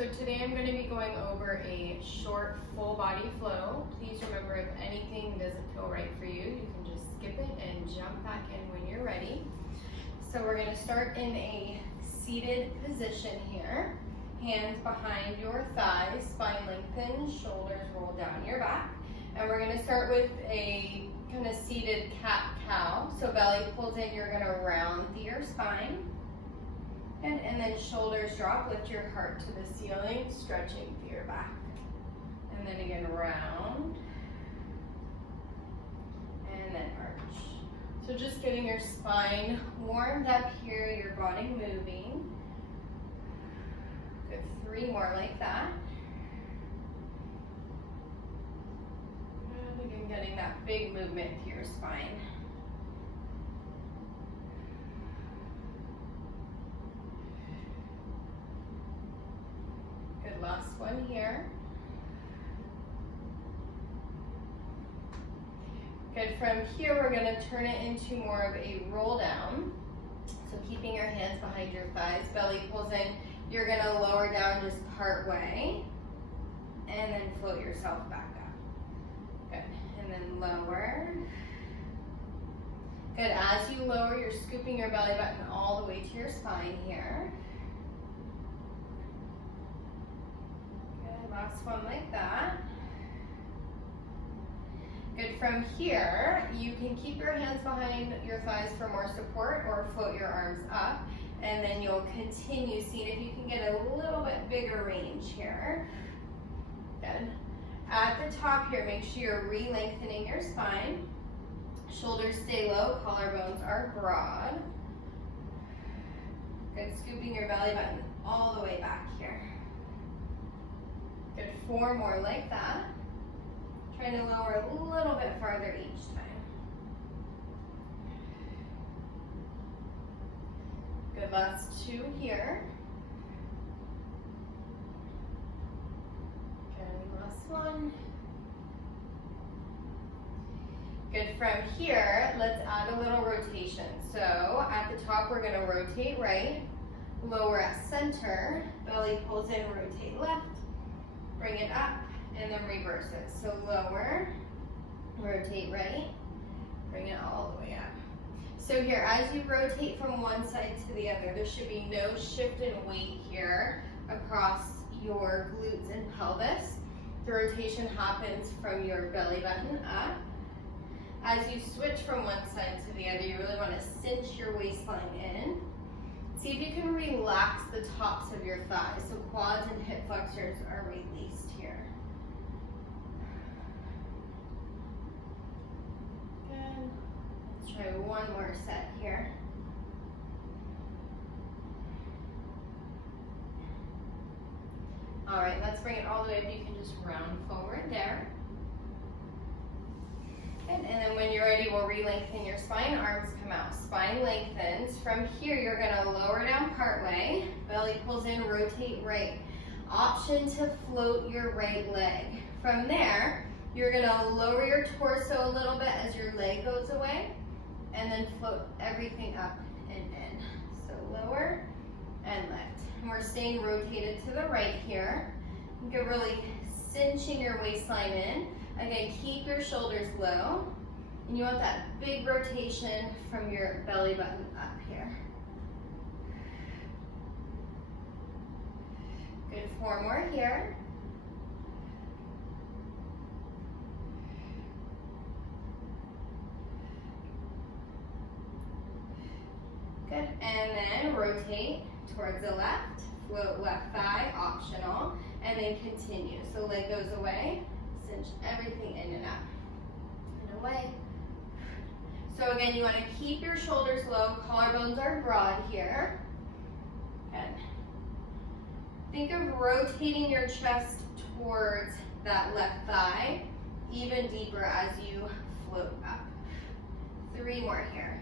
So today I'm going to be going over a short full body flow. Please remember, if anything doesn't feel right for you, you can just skip it and jump back in when you're ready. So we're going to start in a seated position here. Hands behind your thighs, spine lengthened, shoulders roll down your back. And we're going to start with a kind of seated cat-cow. So belly pulls in, you're going to round through your spine. And then shoulders drop, lift your heart to the ceiling, stretching through your back. And then again, round. And then arch. So just getting your spine warmed up here, your body moving. Good, 3 more like that. And again, getting that big movement through your spine. Good, last one here. Good, from here we're going to turn it into more of a roll down. So keeping your hands behind your thighs, belly pulls in, you're going to lower down just part way and then float yourself back up. Good, and then lower. Good, as you lower, you're scooping your belly button all the way to your spine here. Good, last one like that. Good, from here, you can keep your hands behind your thighs for more support or float your arms up, and then you'll continue, seeing if you can get a little bit bigger range here. Good. At the top here, make sure you're re-lengthening your spine. Shoulders stay low, collarbones are broad. Good, scooping your belly button all the way back here. Good, 4 more like that. Trying to lower a little bit farther each time. Good, last 2 here. Good, last one. Good, from here, let's add a little rotation. So at the top, we're gonna rotate right, lower at center, belly pulls in, rotate left, bring it up, and then reverse it. So lower, rotate right, bring it all the way up. So here, as you rotate from one side to the other, there should be no shift in weight here across your glutes and pelvis. The rotation happens from your belly button up. As you switch from one side to the other, you really want to cinch your waistline in. See if you can relax the tops of your thighs, so quads and hip flexors are released here. Good. Let's try one more set here. All right, let's bring it all the way up. You can just round forward there. Good. And then when you're ready, we'll re-lengthen your spine, arms come out, spine lengthens. From here, you're gonna lower down part way, belly pulls in, rotate right. Option to float your right leg. From there, you're gonna lower your torso a little bit as your leg goes away, and then float everything up and in. So lower and lift. And we're staying rotated to the right here. You can really cinching your waistline in. Again, keep your shoulders low. And you want that big rotation from your belly button up here. Good, 4 more here. Good, and then rotate towards the left, float left thigh, optional, and then continue. So leg goes away, cinch everything in and up, and away. So again, you want to keep your shoulders low, collarbones are broad here. Good. Think of rotating your chest towards that left thigh, even deeper as you float up. 3 more here.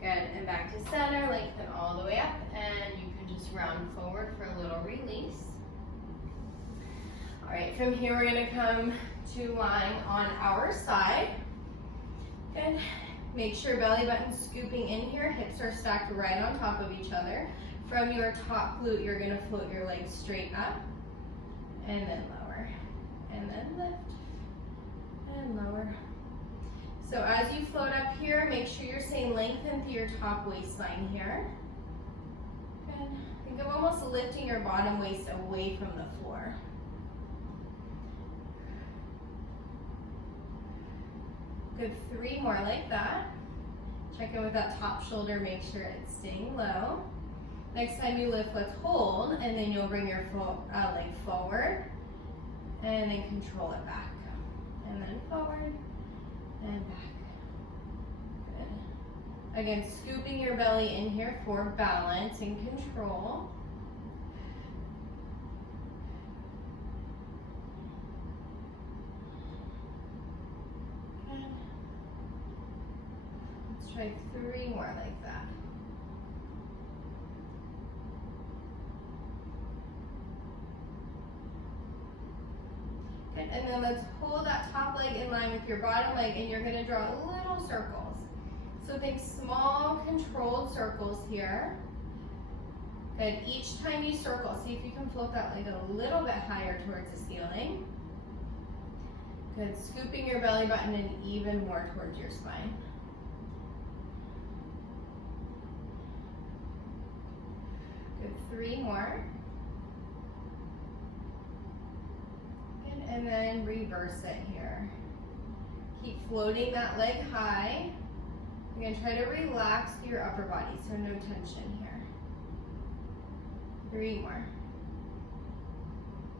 Good, and back to center, lengthen all the way up, and you can just round forward for a little release. All right, from here we're gonna come to lying on our side. Good, Make sure belly button's scooping in here, hips are stacked right on top of each other. From your top glute, you're gonna float your legs straight up, and then lower, and then lift, and lower. So as you float up here, make sure you're staying lengthened through your top waistline here. Good. Think of almost lifting your bottom waist away from the floor. Good, 3 more like that. Check in with that top shoulder, make sure it's staying low. Next time you lift, let's hold, and then you'll bring your leg forward, and then control it back. And then forward, and back. Good. Again, scooping your belly in here for balance and control. Good. Let's try 3 more like that. Good. And then let's hold that top leg in line with your bottom leg, and you're gonna draw little circles. So think small controlled circles here. Good, each time you circle, see if you can float that leg a little bit higher towards the ceiling. Good, scooping your belly button in even more towards your spine. Good, 3 more. Good, and then reverse it here. Keep floating that leg high. Again, try to relax your upper body, so no tension here. 3 more.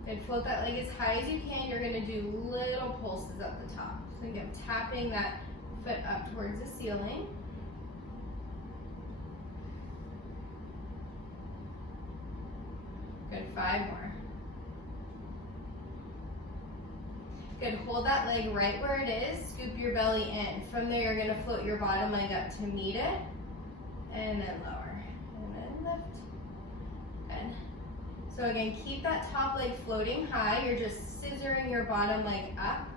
Good, float that leg as high as you can. You're gonna do little pulses at the top. So again, tapping that foot up towards the ceiling. Good, 5 more. Good, hold that leg right where it is, scoop your belly in. From there, you're gonna float your bottom leg up to meet it, and then lower, and then lift. Good. So again, keep that top leg floating high. You're just scissoring your bottom leg up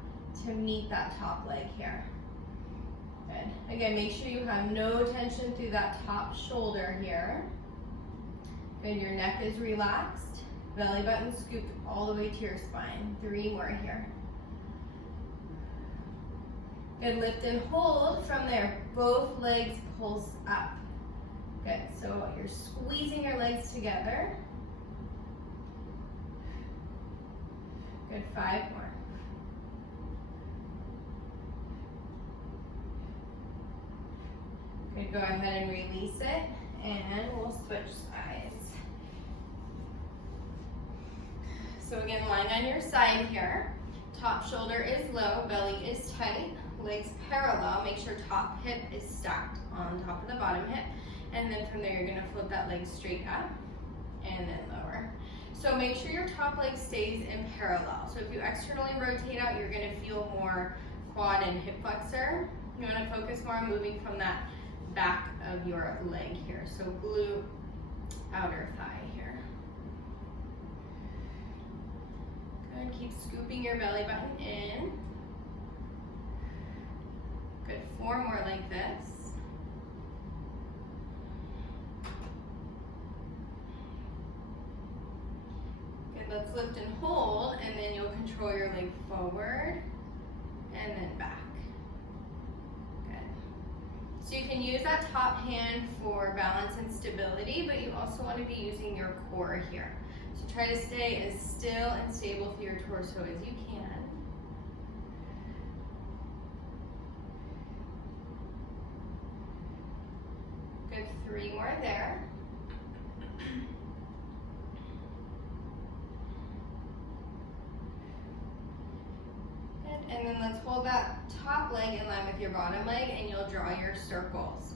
to meet that top leg here. Good. Again, make sure you have no tension through that top shoulder here. Good, your neck is relaxed. Belly button scooped all the way to your spine. 3 more here. Good, lift and hold. From there, both legs pulse up. Good, so you're squeezing your legs together. Good, 5 more. Good, go ahead and release it, and we'll switch sides. So again, lying on your side here. Top shoulder is low, belly is tight. Legs parallel, make sure top hip is stacked on top of the bottom hip, and then from there you're gonna flip that leg straight up and then lower. So make sure your top leg stays in parallel. So if you externally rotate out, you're gonna feel more quad and hip flexor. You wanna focus more on moving from that back of your leg here. So glute, outer thigh here. Good, keep scooping your belly button in. Good, 4 more like this. Good, let's lift and hold, and then you'll control your leg forward and then back. Good. So you can use that top hand for balance and stability, but you also want to be using your core here. So try to stay as still and stable through your torso as you can. Good, 3 more there. Good. And then let's hold that top leg in line with your bottom leg, and you'll draw your circles.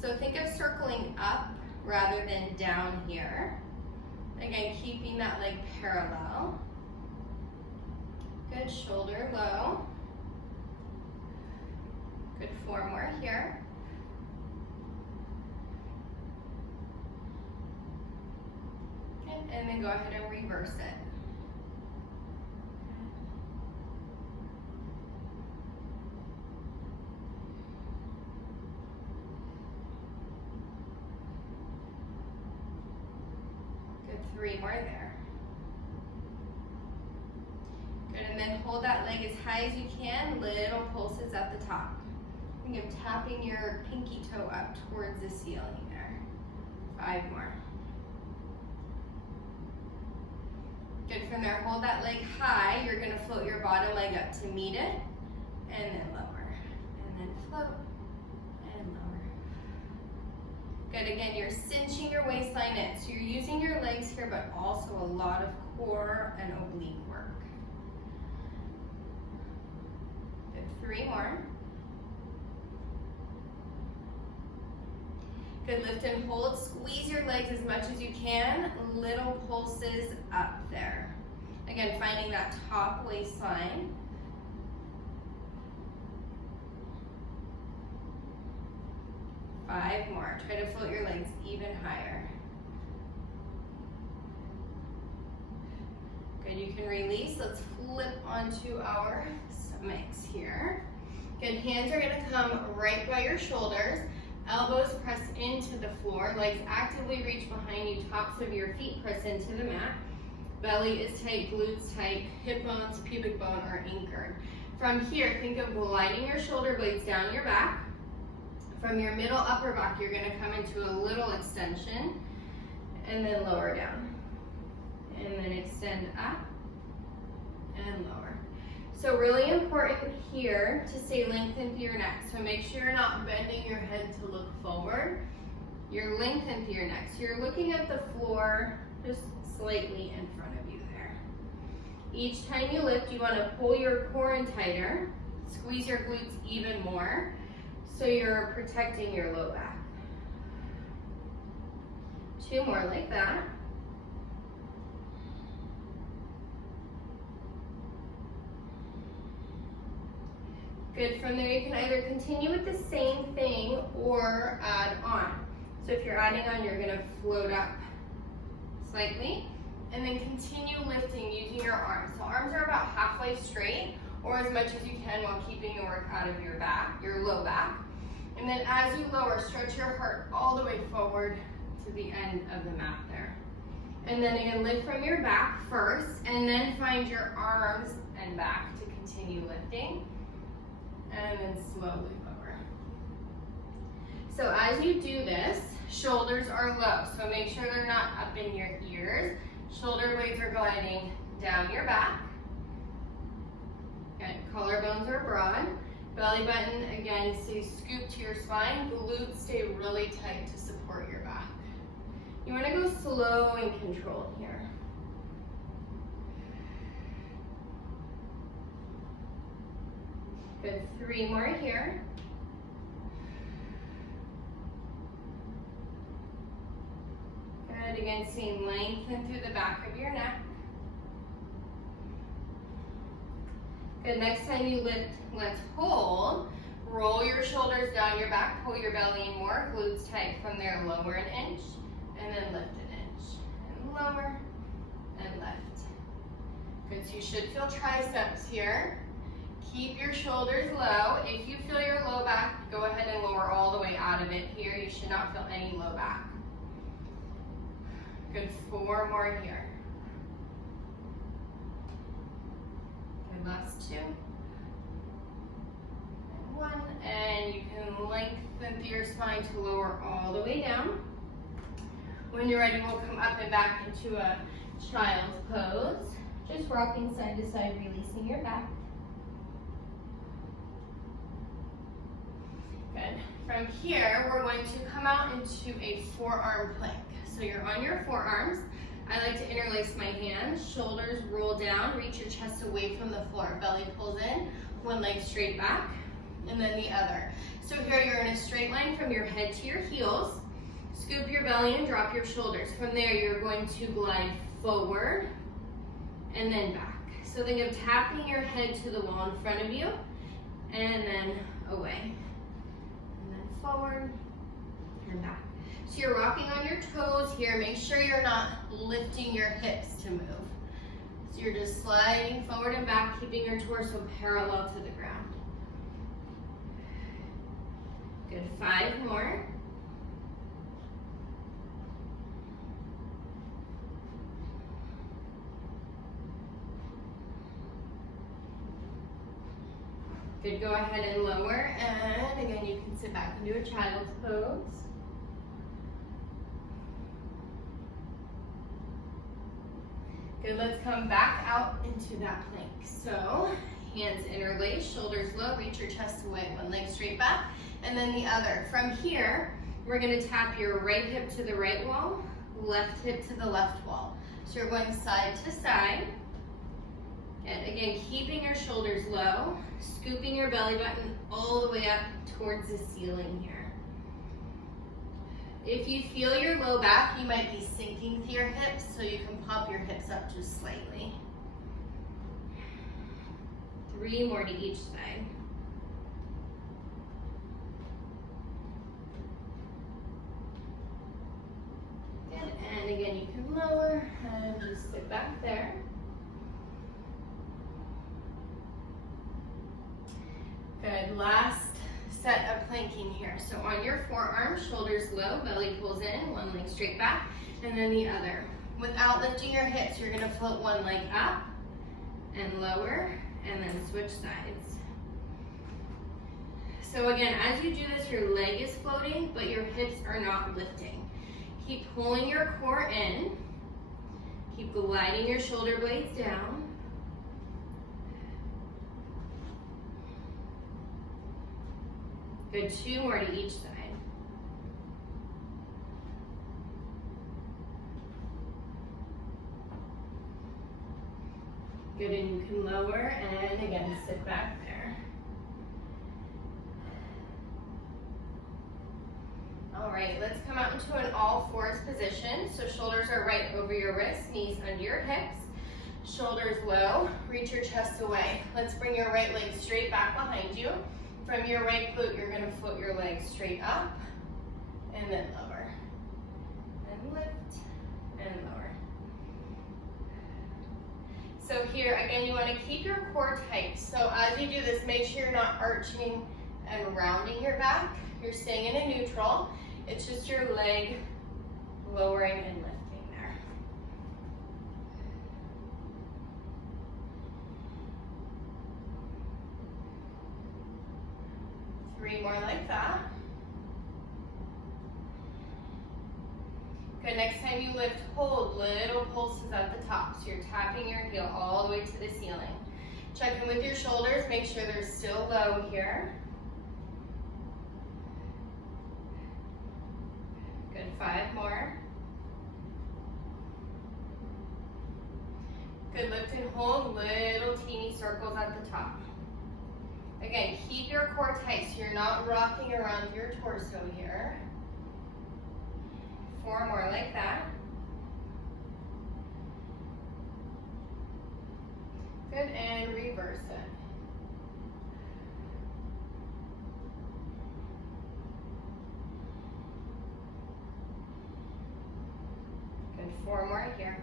So think of circling up rather than down here. Again, keeping that leg parallel. Good, shoulder low. Good, 4 more here. And then go ahead and reverse it. 3 more there. Good, and then hold that leg as high as you can, little pulses at the top. Think of tapping your pinky toe up towards the ceiling there. 5 more. Good, from there, hold that leg high. You're gonna float your bottom leg up to meet it, and then lower, and then float, and lower. Good, again, you're cinching your waistline in. So you're using your legs here, but also a lot of core and oblique work. Good, 3 more. Good, lift and hold. Squeeze your legs as much as you can. Little pulses up there. Again, finding that top waistline. 5 more. Try to float your legs even higher. Good, you can release. Let's flip onto our stomachs here. Good, hands are gonna come right by your shoulders. Elbows press into the floor, legs actively reach behind you, tops of your feet press into the mat. Belly is tight, glutes tight, hip bones, pubic bone are anchored. From here, think of gliding your shoulder blades down your back. From your middle upper back, you're gonna come into a little extension and then lower down. And then extend up and lower. So really important here to stay lengthened through your neck. So make sure you're not bending your head to look forward. You're lengthened through your neck. So you're looking at the floor just slightly in front of you there. Each time you lift, you want to pull your core in tighter, squeeze your glutes even more, so you're protecting your low back. 2 more like that. Good, from there you can either continue with the same thing or add on. So if you're adding on, you're gonna float up slightly and then continue lifting using your arms. So arms are about halfway straight or as much as you can while keeping the work out of your back, your low back. And then as you lower, stretch your heart all the way forward to the end of the mat there. And then again, lift from your back first and then find your arms and back to continue lifting. And then slowly lower. So as you do this, shoulders are low. So make sure they're not up in your ears. Shoulder blades are gliding down your back. Good, collarbones are broad. Belly button, again, stay scooped to your spine. Glutes stay really tight to support your back. You want to go slow and controlled here. Good, 3 more here. Good, again, staying lengthened through the back of your neck. Good, next time you lift, let's hold. Roll your shoulders down your back, pull your belly in more, glutes tight. From there, lower an inch, and then lift an inch. And lower, and lift. Good, so you should feel triceps here. Keep your shoulders low. If you feel your low back, go ahead and lower all the way out of it here. You should not feel any low back. Good, 4 more here. Good, last 2. And 1, and you can lengthen through your spine to lower all the way down. When you're ready, we'll come up and back into a child's pose. Just rocking side to side, releasing your back. Good. From here, we're going to come out into a forearm plank. So you're on your forearms. I like to interlace my hands, shoulders roll down, reach your chest away from the floor. Belly pulls in, one leg straight back, and then the other. So here you're in a straight line from your head to your heels. Scoop your belly and drop your shoulders. From there, you're going to glide forward and then back. So think of tapping your head to the wall in front of you and then away. Forward and back. So you're rocking on your toes here. Make sure you're not lifting your hips to move. So you're just sliding forward and back, keeping your torso parallel to the ground. Good, 5 more. Good, go ahead and lower, and again, you can sit back into a child's pose. Good, let's come back out into that plank. So, hands interlace, shoulders low, reach your chest away, one leg straight back, and then the other. From here, we're gonna tap your right hip to the right wall, left hip to the left wall. So you're going side to side. And again, keeping your shoulders low, scooping your belly button all the way up towards the ceiling here. If you feel your low back, you might be sinking to your hips, so you can pop your hips up just slightly. 3 more to each side. Good, and again, you can lower and just sit back there. Good, last set of planking here. So on your forearms, shoulders low, belly pulls in, one leg straight back, and then the other. Without lifting your hips, you're gonna float one leg up and lower, and then switch sides. So again, as you do this, your leg is floating, but your hips are not lifting. Keep pulling your core in, keep gliding your shoulder blades down. Good, 2 more to each side. Good, and you can lower and again sit back there. All right, let's come out into an all fours position. So shoulders are right over your wrists, knees under your hips. Shoulders low, reach your chest away. Let's bring your right leg straight back behind you. From your right glute, you're gonna float your legs straight up and then lower. And lift and lower. So here, again, you wanna keep your core tight. So as you do this, make sure you're not arching and rounding your back. You're staying in a neutral. It's just your leg lowering and lifting there. Three more like that. Good, next time you lift, hold little pulses at the top. So you're tapping your heel all the way to the ceiling. Check in with your shoulders, make sure they're still low here. Good, 5 more. Good, lift and hold, little teeny circles at the top. Again, keep your core tight so you're not rocking around your torso here. 4 more like that. Good, and reverse it. Good, 4 more here.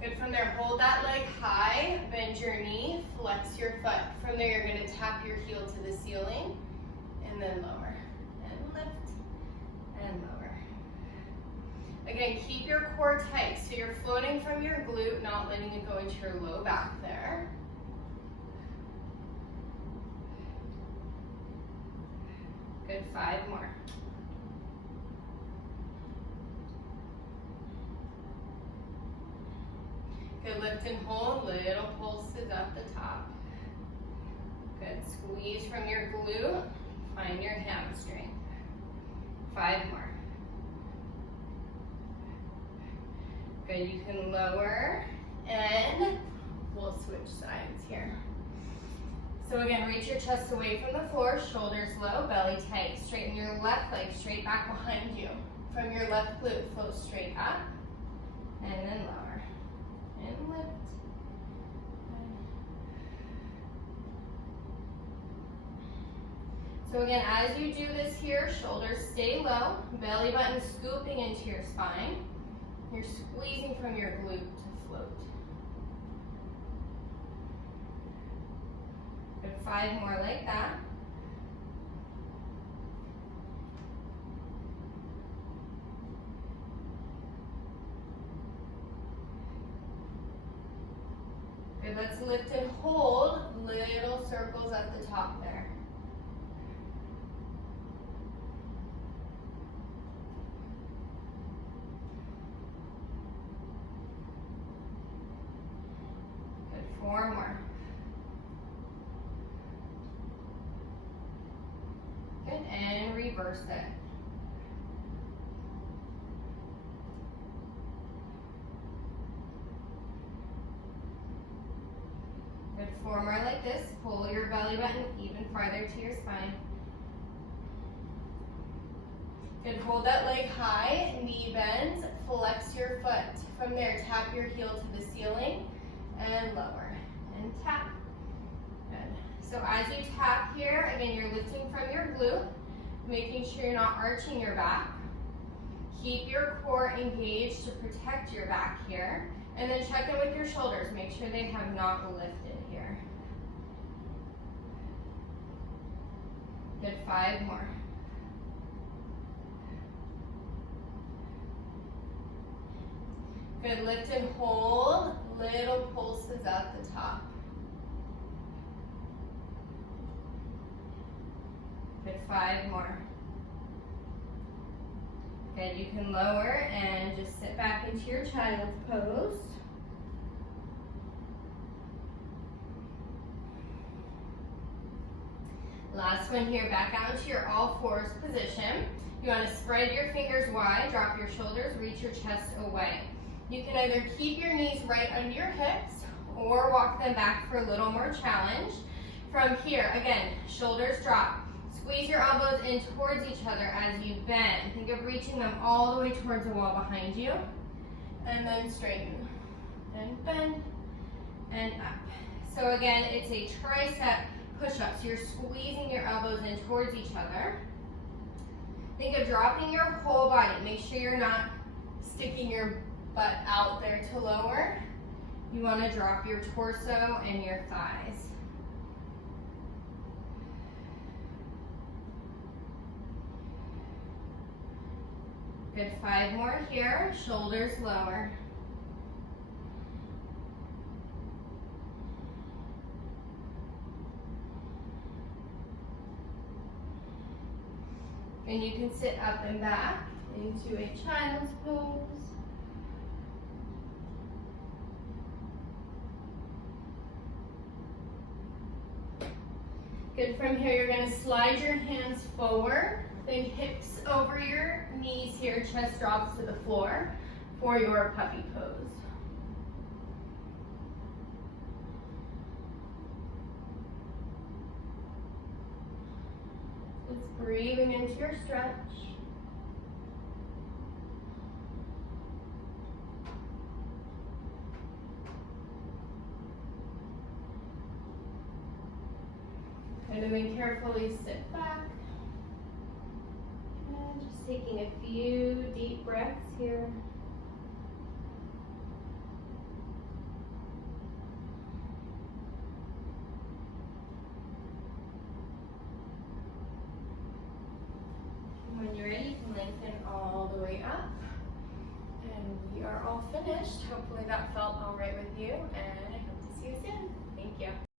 Good, from there, hold that leg high, bend your knee, flex your foot. From there, you're gonna tap your heel to the ceiling, and then lower, and lift, and lower. Again, keep your core tight, so you're floating from your glute, not letting it go into your low back there. Good, 5 more. Good, lift and hold, little pulses at the top. Good, squeeze from your glute, find your hamstring. 5 more. Good, you can lower, and we'll switch sides here. So again, reach your chest away from the floor, shoulders low, belly tight. Straighten your left leg straight back behind you. From your left glute, float straight up, and then lower. And lift. So again, as you do this here, shoulders stay low, belly button scooping into your spine. You're squeezing from your glute to float. Good, 5 more like that. lift and hold, little circles at the top there. Good, 4 more. Good, and reverse it. Good, 4 more like this. Pull your belly button even farther to your spine. Good, hold that leg high, knee bends, flex your foot. From there, tap your heel to the ceiling and lower, and tap. Good, so as you tap here, again, you're lifting from your glute, making sure you're not arching your back. Keep your core engaged to protect your back here, and then check in with your shoulders. Make sure they have not lifted here. Good, 5 more. Good, lift and hold, little pulses at the top. Good, 5 more. Good, you can lower and just sit back into your child's pose. Last one here, back out to your all fours position. You want to spread your fingers wide, drop your shoulders, reach your chest away. You can either keep your knees right under your hips or walk them back for a little more challenge. From here, again, shoulders drop. Squeeze your elbows in towards each other as you bend. Think of reaching them all the way towards the wall behind you. And then straighten. And bend. And up. So again, it's a tricep push-up. So you're squeezing your elbows in towards each other. Think of dropping your whole body. Make sure you're not sticking your butt out there to lower. You want to drop your torso and your thighs. Good, 5 more here, shoulders lower. And you can sit up and back into a child's pose. Good, from here you're going to slide your hands forward, then hips over your knees here, chest drops to the floor for your puppy pose. Just breathing into your stretch. And then carefully sit back. And just taking a few deep breaths here.